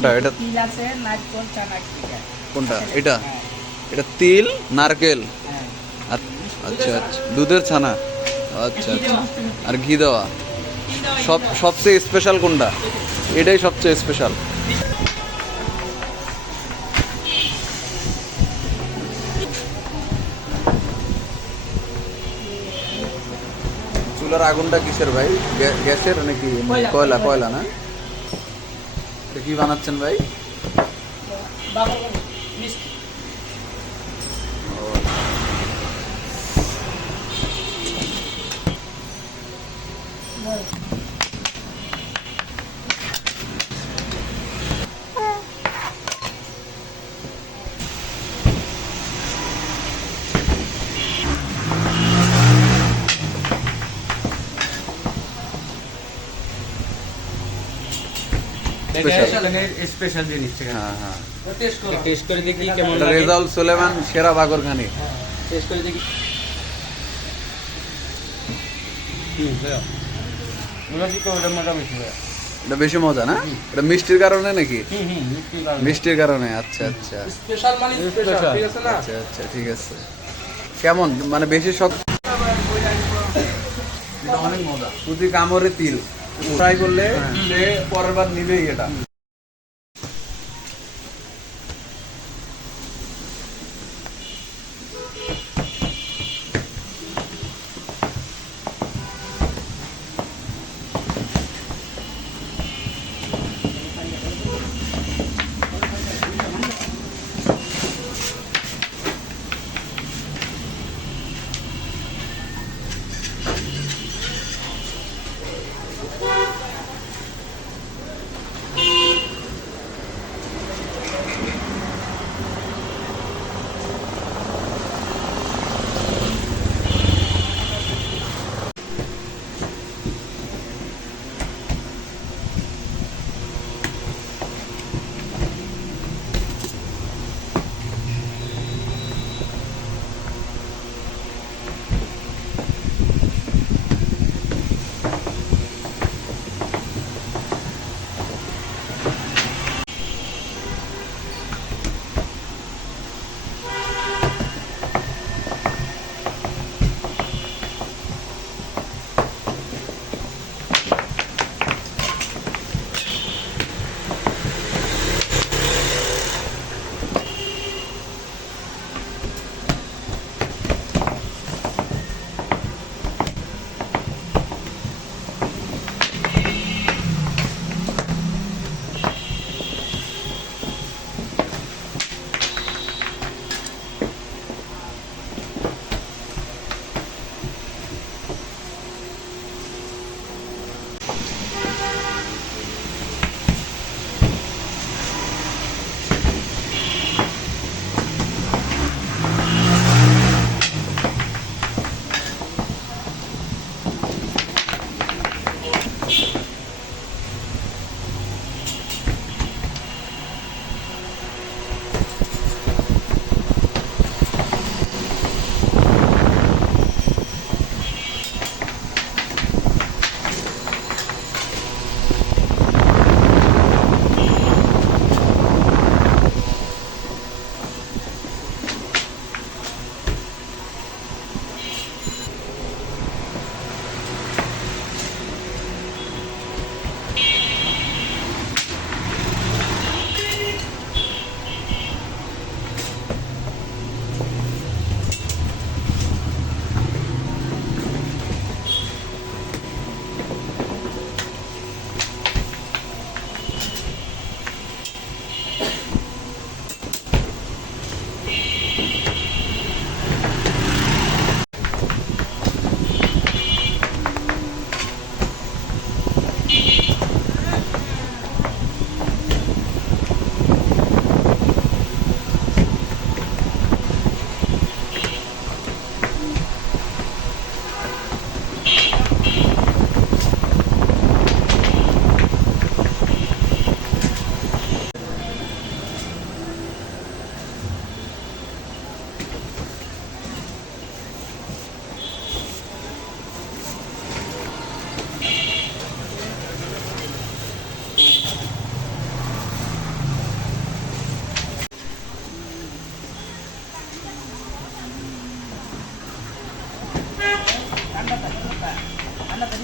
কোনটা এটা? তিল আছে, নারকেল, চানা থেকে। কোনটা এটা? এটা তিল নারকেল হ্যাঁ। আচ্ছা আচ্ছা, দুধের ছানা। আচ্ছা আচ্ছা, আর ঘি দেওয়া। সবচেয়ে স্পেশাল কোনটা? এটাই সবচেয়ে স্পেশাল। চুলার আগুনটা কিসের ভাই? গ্যাসের নাকি কয়লা? কয়লা না? এটা কি বানাচ্ছেন ভাই? মিষ্টি। স্পেশাল জিনিস। হ্যাঁ হ্যাঁ, টেস্ট করে দেখি কেমন এটা লাগে। রেজাউল সুলেমান সেরা বাগরখানি। টেস্ট করে দেখি। মোটামুটি এটা বেশি মজা না? এটা মিষ্টির কারণে নাকি? মিষ্টির কারণে, আচ্ছা আচ্ছা স্পেশাল মানে স্পেশাল, ঠিক আছে না? আচ্ছা আচ্ছা, ঠিক আছে। কেমন মানে বেশি শক্ত? এটা অনেক মজা। প্রতি কামড়ে তিল ফ্রাই করলে সে পরের বার নিবেই এটা।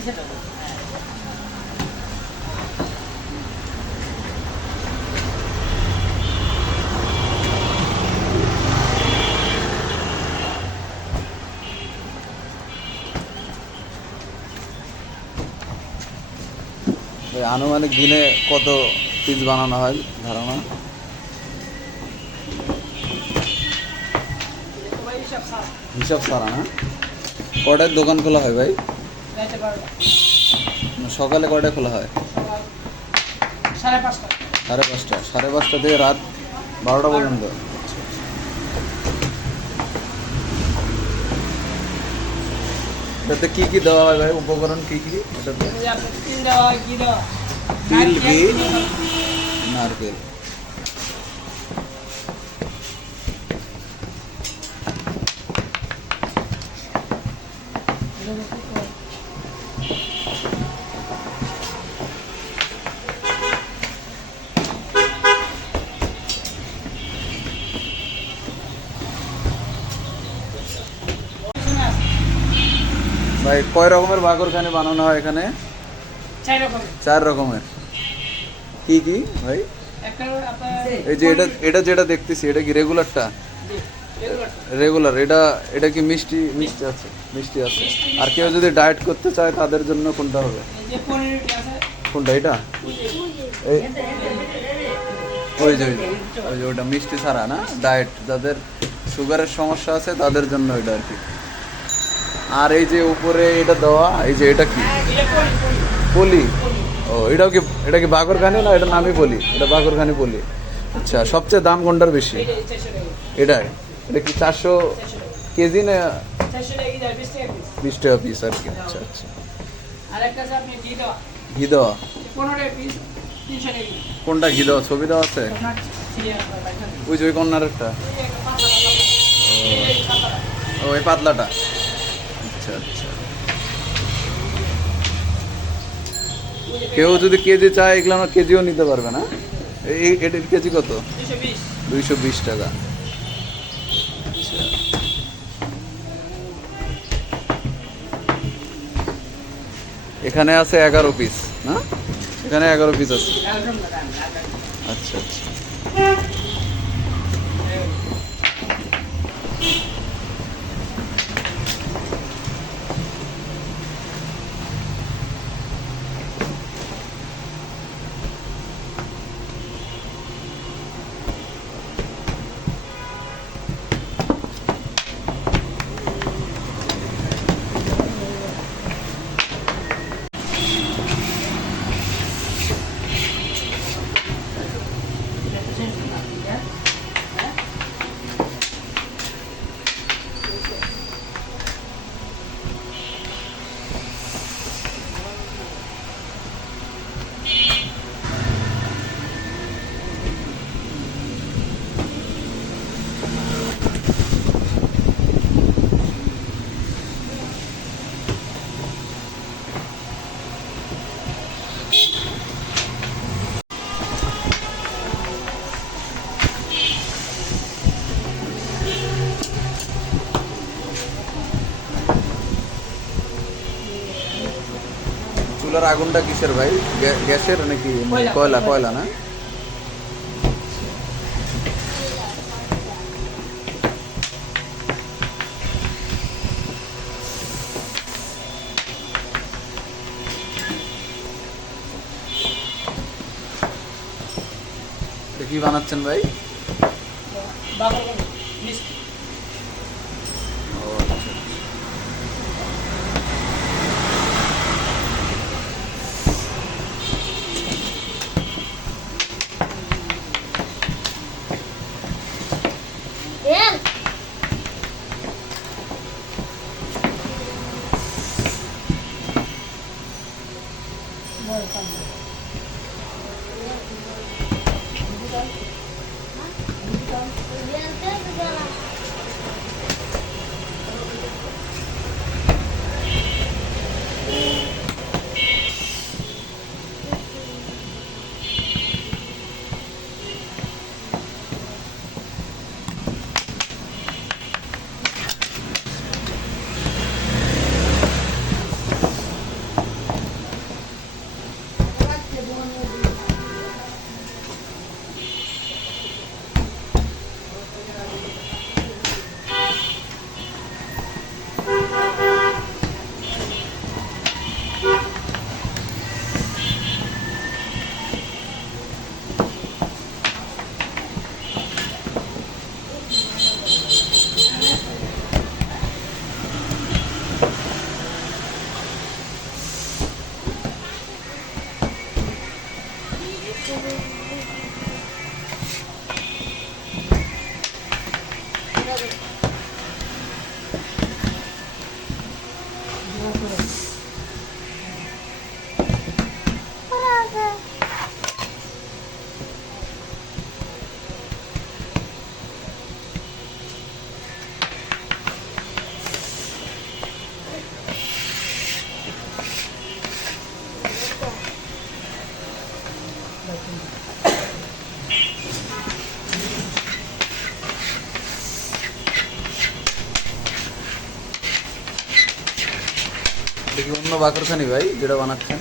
ভাই, আনুমানিক দিনে কত পিস বানানো হয় ধারণা? হিসাব ছাড়া না? কটায় দোকান খোলা হয় ভাই? সকালে কটায় খোলা হয়? 5:30। 5:30। 5:30 থেকে রাত 12টা পর্যন্ত। এটাতে কি কি দেওয়া হয় ভাই, উপকরণ কি কি এটাতে? তিল দেওয়া হয়, ঘি দেওয়া, তিল, ঘি, নারকেল, নারকেল। ভাই কয় রকমের বাকরখানি বানানো হয় এখানে? 4 রকমের। 4 রকমের। কি কি ভাই? একটা আপনার এই যে এটা যেটা দেখতেছি এটা কি রেগুলারটা? রেগুলার। এটা কি মিষ্টি মিষ্টি আছে? মিষ্টি আছে। আর কেউ যদি ডায়েট করতে চায় তাদের জন্য কোনটা হবে? এই যে পনির আছে, কোনটা এটা? এই ওই যে ওটা মিষ্টি ছাড়া না, ডায়েট যাদের সুগারের সমস্যা আছে তাদের জন্য এটা আর কি। আর এই যে উপরে এটা দেওয়া, এই যে এটা কি? এটা পনির। পলি। ও এটা কি বাকরখানি না? এটা নামই পলি। এটা বাকরখানি পলি। আচ্ছা, সবচেয়ে দাম কোনটার বেশি? এটা 400 টাকা। এটাই। এটা কি 400 কেজি না 400 টাকা কি যায় 20 টাকা পিস। 20 টাকা পিস আর কি? আচ্ছা আচ্ছা। আর একটা আছে আপনি ঘি দেওয়া, ঘি দেওয়া? 15 টাকা পিস, 300 টাকা কেজি। কোনটা ঘি দেওয়া? ছবি দেওয়া আছে? আপনার ছিয়া আপনার বাইরে থাকে। ওই যে ওই কর্নারেরটা? এই যে একটা পাতলা এই পাতলা। ওই পাতলাটা? আচ্ছা আচ্ছা। কেউ যদি কেজি চায় এগুলো আমরা কেজিও নিতে পারবে না? এটার কেজি কত? 220। 220 টাকা। আচ্ছা। এখানে আছে 11 পিস না? এখানে 11 পিস আছে। আচ্ছা আচ্ছা। চুলার আগুনটা কিসের ভাই? গ্যাসের নাকি কয়লা? কয়লা না? এটা কি বানাচ্ছেন ভাই? বাকরখানি মিষ্টি। ও আচ্ছা। এটা কি অন্য বাকরখানি ভাই যেটা বানাচ্ছেন?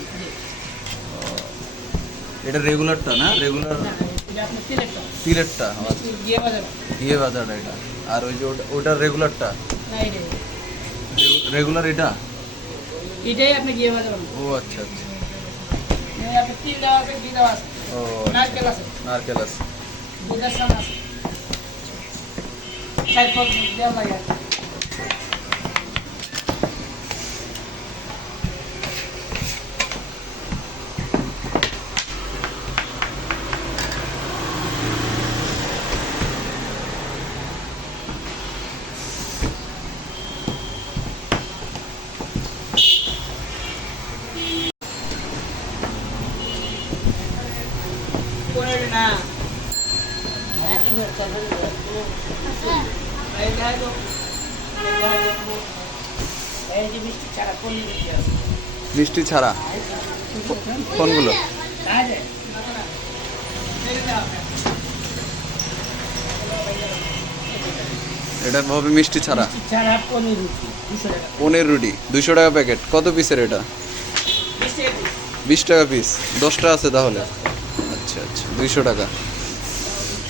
এটা রেগুলারটা না? রেগুলার না, এটা আপনার তেলেরটা। তিলেরটা, গিয়ে বাজাবে। ঘিয়ে ভাজাটা এটা। আর ওই যে ওটার রেগুলারটা, না, এটাই। রেগুলার এটা। এটাই আপনি গিয়ে বাজাবেন। ও আচ্ছা আচ্ছা। আপনার তিল দেওয়া আছে, ঘি দেওয়া আছে, ও নারকেল আছে, নারকেল আছে। দুধের সানা আছে। 4 দেওয়া লাগে আর কি। পনেরো না। এই দেখাই তো। এই যে মিষ্টি ছাড়া পনির দিয়ে আছে। মিষ্টি ছাড়া কোনগুলো? আছে? না। এই দাও। এটা হবে মিষ্টি ছাড়া। মিষ্টি ছাড়া পনির রুটি 200 টাকা। পনির রুটি 200 টাকা প্যাকেট। কত পিসের এটা? মিষ্টি একটু। 20 টাকা পিস। 10টা আছে তাহলে? আচ্ছা আচ্ছা, 200 টাকা।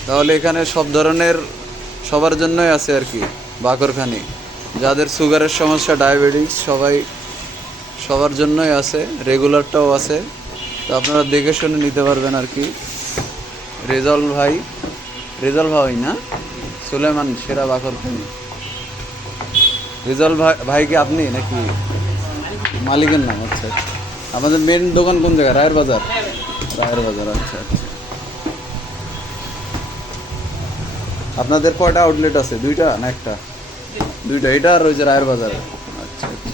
তাহলে এখানে সব ধরনের সবার জন্যই আছে আর কি বাকরখানি। যাদের সুগারের সমস্যা, ডায়াবেটিস, সবার জন্যই আছে। রেগুলারটাও আছে, তো আপনারা দেখে শুনে নিতে পারবেন আর কি। রেজাউল ভাই না, সুলেমান সেরা বাকরখানি। রেজাউল ভাই কি আপনি নাকি মালিকের নাম? আচ্ছা আচ্ছা। আমাদের মেন দোকান কোন জায়গায়? রায়ের বাজার। রায়ের বাজার, আচ্ছা আচ্ছা। আপনাদের কয়টা আউটলেট আছে? 2টা না একটা? 2টা, এটা আর ওই যে রায়ের বাজারে। আচ্ছা আচ্ছা।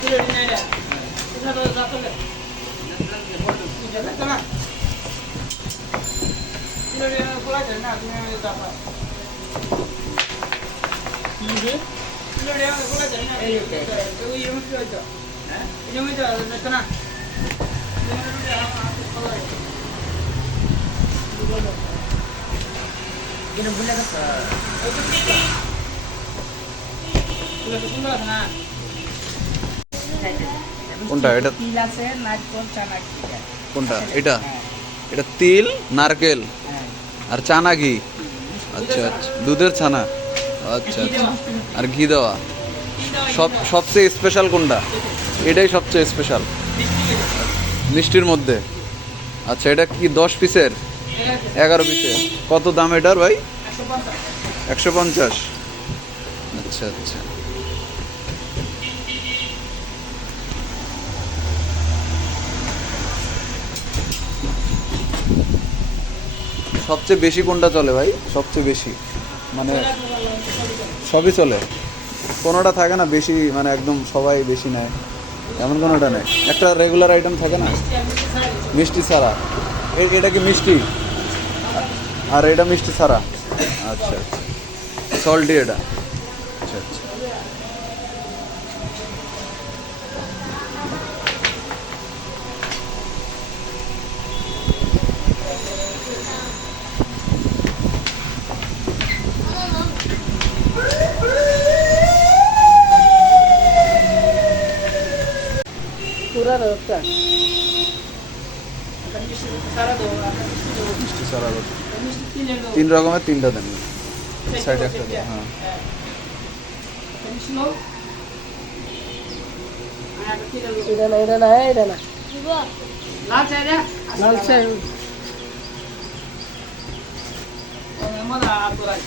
তুলে দিন এটা। এটা তো রাখলে। এটা দেখো না। তুলে দিয়ে খোলা যায় না, তুমি দাও। কি রে? তুলে দিয়ে খোলা যায় না। এই ওই ইউনিট হইতো। হ্যাঁ? ইউনিট দেখো না। এটা ভুলে গেছে। তুলে তো সুন্দর আছে না? কোনটা এটা? তিল আছে, নারকেল, চানা ঘি আছে। কোনটা এটা? এটা তিল, নারকেল হ্যাঁ। আর চানা ঘি। আচ্ছা আচ্ছা, দুধের ছানা। আচ্ছা আচ্ছা। আর ঘি দেওয়া। সবচেয়ে স্পেশাল কোনটা? এটাই সবচেয়ে স্পেশাল মিষ্টির মধ্যে। আচ্ছা, এটা কি 10 পিসের? 11 পিসের। কত দাম এটার ভাই? 150। আচ্ছা আচ্ছা। সবচেয়ে বেশি কোনটা চলে ভাই? সবচেয়ে বেশি মানে সবই চলে? কোনোটা থাকে না বেশি, মানে একদম সবাই বেশি নেয় এমন কোনোটা নেই? একটা রেগুলার আইটেম থাকে না মিষ্টি ছাড়া? এটা কি মিষ্টি আর এটা মিষ্টি ছাড়া? আচ্ছা আচ্ছা, সল্টি এটা। আচ্ছা আচ্ছা। পুরা রোগটা সারা দেবো, মিষ্টি ছাড়া রোটি। মিষ্টি কিনে দেবো। 3 রকমের 3টা দেন। সাইডে একটা দেন। হ্যাঁ, মিষ্টি নাও। আর একটা কিনে দেবো। এটা না লাল চাই রে? লাল চাই মজা করাই।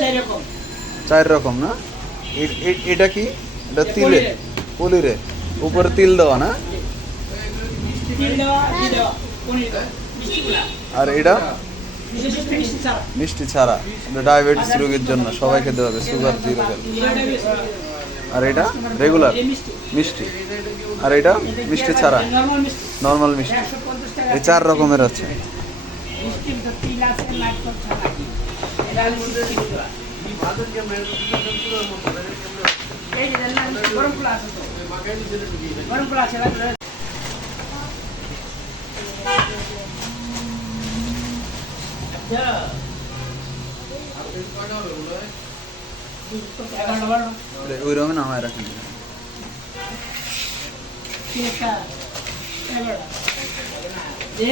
চাই রকম। 4 রকম না? এটা কি? এটা তিলে, পলিরে উপরে তিল দেওয়া না? তিল দেওয়া, ঘি দেওয়া, পনির দেওয়া, মিষ্টি গুলা। আর এটা বিশেষ করে মিষ্টি ছাড়া। মিষ্টি ছাড়া। এটা ডায়াবেটিস রোগীর জন্য, সবাই খেতে হবে, সুগার 0 ক্যালোরি। আর এটা রেগুলার এই মিষ্টি। মিষ্টি। আর এটা মিষ্টি ছাড়া, নরমাল মিষ্টি। নর্মাল মিষ্টি। 150 টাকা এই 4 রকমের আছে। স্টিম তো তিল আছে নাট করছে নাকি এটা স্টিম তো এই যে না গরম কুলা আছে তো গরম কুলা আছে লাগবে আচ্ছা ওই রকম না হয় রাখেন। ঠিক আছে এবার যে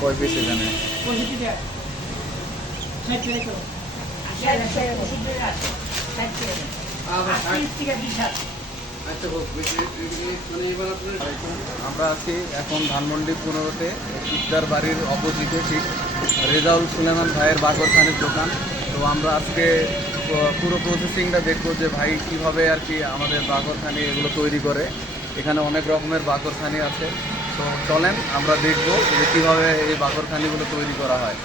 কয় পিস এখানে? আমরা আছি এখন ধানমন্ডি 15-তে ইফতার বাড়ির অপোজিটে, ঠিক রেজাউল সুলেমান ভাইয়ের বাগরখানির দোকান। তো আমরা আজকে পুরো প্রসেসিংটা দেখবো যে ভাই কীভাবে আর কি আমাদের বাগরখানি এগুলো তৈরি করে। এখানে অনেক রকমের বাগরখানি আছে, তো চলেন আমরা দেখবো যে কীভাবে এই বাগরখানিগুলো তৈরি করা হয়।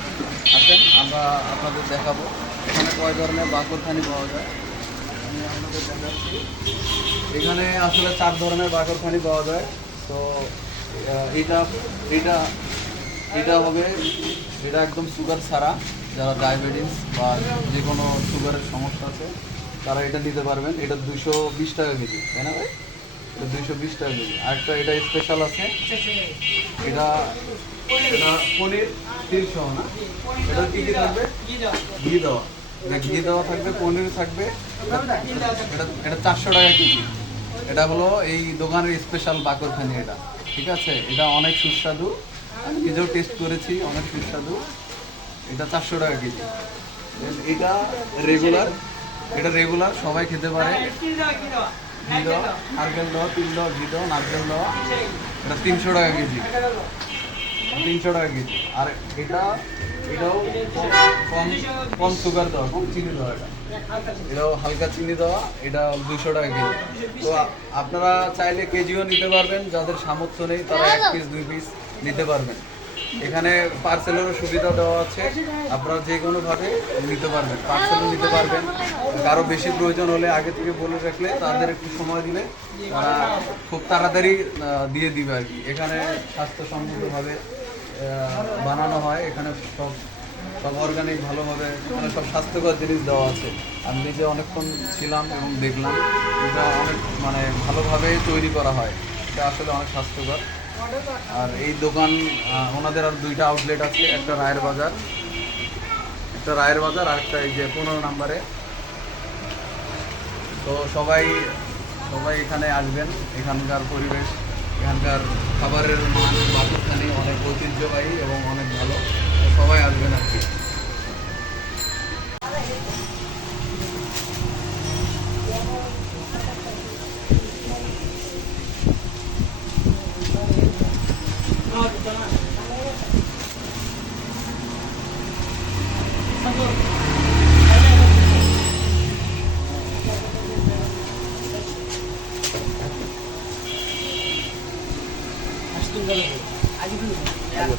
আসেন আমরা আপনাদের দেখাবো এখানে কয় ধরনের বাগরখানি পাওয়া যায়। আমি আপনাদের দেখাচ্ছি। এখানে আসলে 4 ধরনের বাগরখানি পাওয়া যায়। তো এটা এটা এটা হবে, এটা একদম সুগার ছাড়া, যারা ডায়াবেটিস বা যে কোনো সুগারের সমস্যা আছে তারা এটা নিতে পারবেন। এটা 220 টাকা কেজি, তাই না ভাই? এটা 220 টাকা কেজি। আরেকটা এটা স্পেশাল আছে, এটা এটা পনির তিল সহ না, এটা কি কি থাকবে? ঘি দেওয়া, এটা ঘি দেওয়া থাকবে, পনির থাকবে। এটা এটা 400 টাকা কেজি। এটা হলো এই দোকানের স্পেশাল বাকরখানি এটা, ঠিক আছে? এটা অনেক সুস্বাদু, আমি নিজেও টেস্ট করেছি, অনেক সুস্বাদু। এটা 400 টাকা কেজি। এটা রেগুলার, এটা রেগুলার সবাই খেতে পারে। ঘি দেওয়া, নারকেল দেওয়া, তিল দেওয়া, ঘি দেওয়া, নারকেল দেওয়া, এটা 300 টাকা কেজি, 300 টাকা কেজি। আর এটা এটাও কম কম সুগার দেওয়া, কম চিনি দেওয়া, এটাও হালকা চিনি দেওয়া, এটা 200 টাকা কেজি। তো আপনারা চাইলে কেজিও নিতে পারবেন, যাদের সামর্থ্য নেই তারা 1 পিস 2 পিস নিতে পারবেন। এখানে পার্সেলেরও সুবিধা দেওয়া আছে, আপনারা যে কোনোভাবে নিতে পারবেন, পার্সেলও নিতে পারবেন। কারো বেশি প্রয়োজন হলে আগে থেকে বলে রাখলে তাদের একটু সময় দিলে তারা খুব তাড়াতাড়ি দিয়ে দিবে আর কি। এখানে স্বাস্থ্যসম্মতভাবে বানানো হয়, এখানে সব সব অর্গানিক ভালোভাবে, এখানে সব স্বাস্থ্যকর জিনিস দেওয়া আছে। আমি নিজে অনেকক্ষণ ছিলাম এবং দেখলাম এটা অনেক মানে ভালোভাবে তৈরি করা হয়, এটা আসলে অনেক স্বাস্থ্যকর। আর এই দোকান ওনাদের আর 2টা আউটলেট আছে, একটা রায়ের বাজার, আর একটা এই যে 15 নম্বরে। তো সবাই এখানে আসবেন। এখানকার পরিবেশ, এখানকার খাবারের মান, বাকরখানি অনেক ঐতিহ্যবাহী এবং অনেক ভালো। তো সবাই আসবেন আর কি।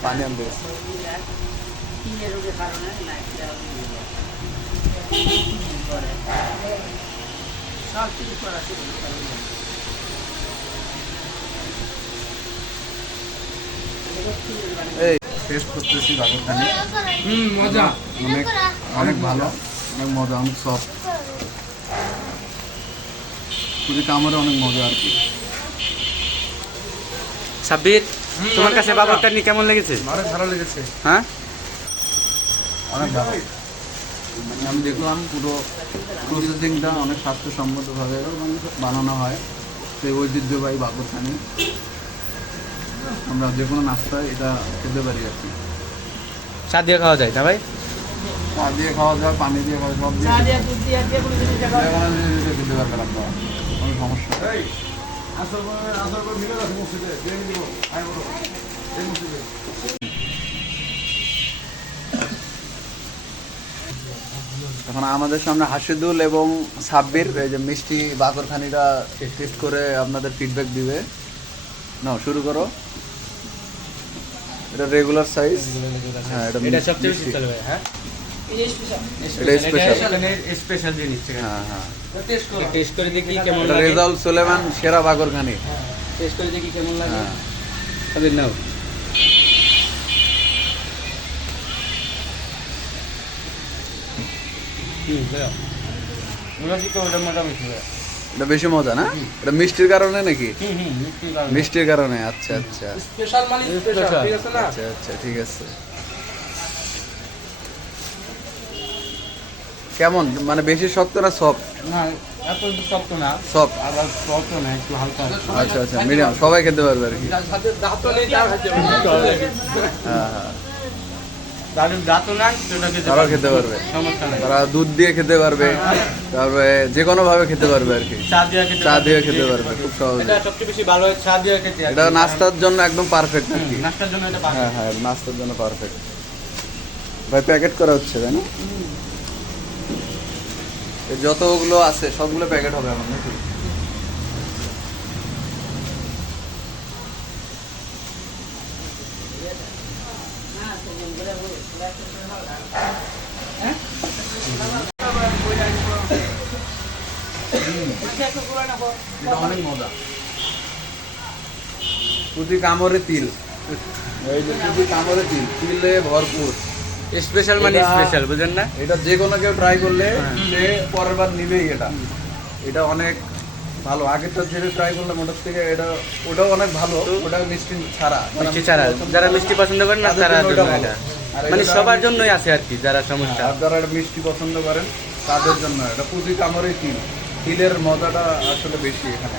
পানি আনতে এই টেস্ট করতেছি বাকরখানি। মজা। অনেক অনেক ভালো, অনেক মজা, অনেক সফট, খুবই কামড়ে অনেক মজা আর কি। সাব্বির, তোমার কাছে বাগরখানি কেমন লেগেছে? অনেক ভালো লেগেছে। হ্যাঁ, অনেক ভালো। আমি দেখলাম পুরো প্রসেসিংটা অনেক স্বাস্থ্যসম্মতভাবে বানানো হয়, সেই ঐতিহ্যবাহী বাকরখানি। আমরা যে কোনো নাস্তায় এটা খেতে পারি আর কি। চা দিয়ে খাওয়া যায় না ভাই? চা দিয়ে খাওয়া যায়, পানি দিয়ে খাওয়া যায়, সব দিয়ে খেতে পারবেন আপনারা, কোনো সমস্যা নেই। এখন আমাদের সামনে হাসিদুল এবং সাব্বির এই যে মিষ্টি বাকরখানিটা টেস্ট করে আপনাদের ফিডব্যাক দিবে। না, শুরু করো। এটা রেগুলার সাইজ, হ্যাঁ এটা এটা সবচেয়ে বেশি মিষ্টি। চলে ভাই। হ্যাঁ, এই স্পেশাল এটা স্পেশাল। স্পেশাল জিনিস হ্যাঁ হ্যাঁ, টেস্ট করো টেস্ট করে দেখি কেমন এটা লাগে রেজাউল সুলেমান সেরা বাগরখানি। টেস্ট করে দেখি কেমন লাগে হ্যাঁ সাবির নাও ওটা মোটামুটি এটা বেশি মজা না? এটা মিষ্টির কারণে নাকি? মিষ্টি লাগে। মিষ্টির কারণে, আচ্ছা আচ্ছা স্পেশাল মানে স্পেশাল ঠিক আছে না আচ্ছা আচ্ছা ঠিক আছে। কেমন মানে বেশি শক্ত না সফট? না এত শক্ত না, সফট, আবার শক্ত না, একটু হালকা আচ্ছা আচ্ছা মিডিয়াম, সবাই খেতে পারবে আর কি। যাদের দাঁত নেই তারা খেতে পারবে হ্যাঁ হ্যাঁ, তাদের দাঁতও নাই সেটা খেতে তারাও পারবে। খেতে পারবে, সমস্যা নাই। তারা দুধ দিয়ে খেতে পারবে, তারপরে যে কোনো ভাবে খেতে পারবে আর কি, চা দিয়ে খেতে চা পারবে। দিয়ে খেতে পারবে খুব সহজে। এটা সবচেয়ে বেশি ভালো হয় চা দিয়ে খেতে। এটা নাস্তার জন্য একদম পারফেক্ট আর কি। নাস্তার জন্য এটা পারফেক্ট। হ্যাঁ হ্যাঁ, নাস্তার জন্য পারফেক্ট। ভাই প্যাকেট করা হচ্ছে তাই না? এই যতগুলো আছে সবগুলো প্যাকেট হবে এখন নাকি? এটা অনেক মজা। প্রতি কামড়ে তিল, এই যে প্রতি কামড়ে তিল, তিলে ভরপুর। স্পেশাল মানে এটা- স্পেশাল, বুঝেন না? এটা যে কোনো কেউ ট্রাই করলে সে পরের বার নিবেই এটা। এটা অনেক ভালো, আগেরটা যেটা ট্রাই করলাম ওটার থেকে এটা, ওটাও অনেক ভালো, ওটা মিষ্টি ছাড়া। মিষ্টি ছাড়া, যারা মিষ্টি পছন্দ করেন না তাদের তারা জন্য জন্য ওটা এটা। আর মানে এটা সবার মিষ্টি- জন্যই আছে আর কি, যারা সমস্যা। আর যারা এটা মিষ্টি পছন্দ করেন তাদের জন্য এটা প্রতি কামড়ে তিল, তিলের মজাটা আসলে বেশি এখানে।